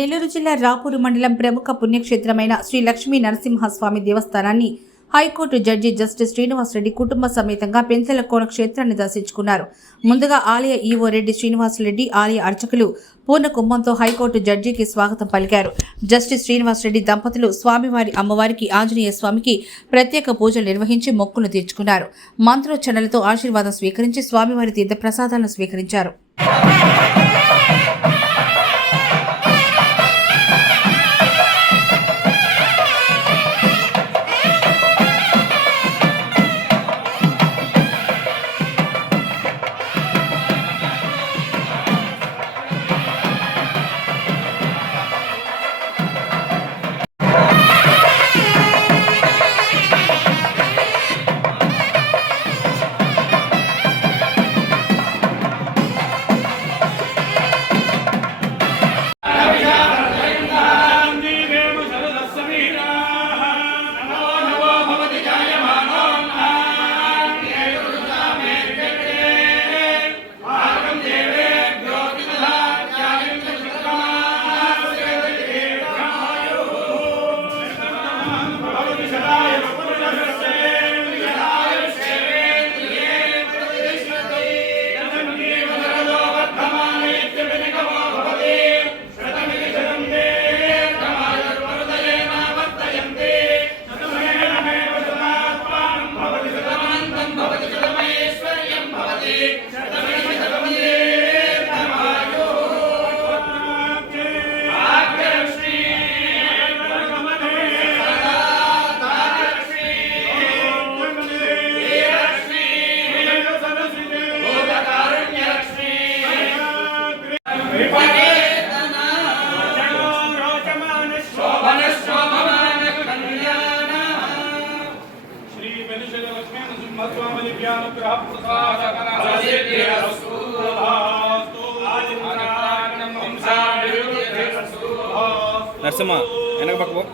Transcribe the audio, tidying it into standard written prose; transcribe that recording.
నెల్లూరు జిల్లా రాపూరు మండలం ప్రముఖ పుణ్యక్షేత్రమైన Shri Lakshmi Narasimhaswamy దేవస్థానాన్ని high court judge justice Srinivasa Reddy కుటుంబ సమేతంగా పెంచలకోన క్షేత్రాన్ని దర్శించుకున్నారు. ముందుగా ఆలయ ఈవో రెడ్డి శ్రీనివాసరెడ్డి, ఆలయ అర్చకులు పూర్ణ కుంభంతో హైకోర్టు జడ్జికి స్వాగతం పలికారు. జస్టిస్ శ్రీనివాసరెడ్డి దంపతులు స్వామివారి, అమ్మవారికి, ఆంజనేయ స్వామికి ప్రత్యేక పూజలు నిర్వహించి మొక్కులు తీర్చుకున్నారు. మంత్రోచ్చరణలతో ఆశీర్వాదం స్వీకరించి స్వామివారి తీర్థ ప్రసాదాలను స్వీకరించారు. నరసింహ వెనక పక్క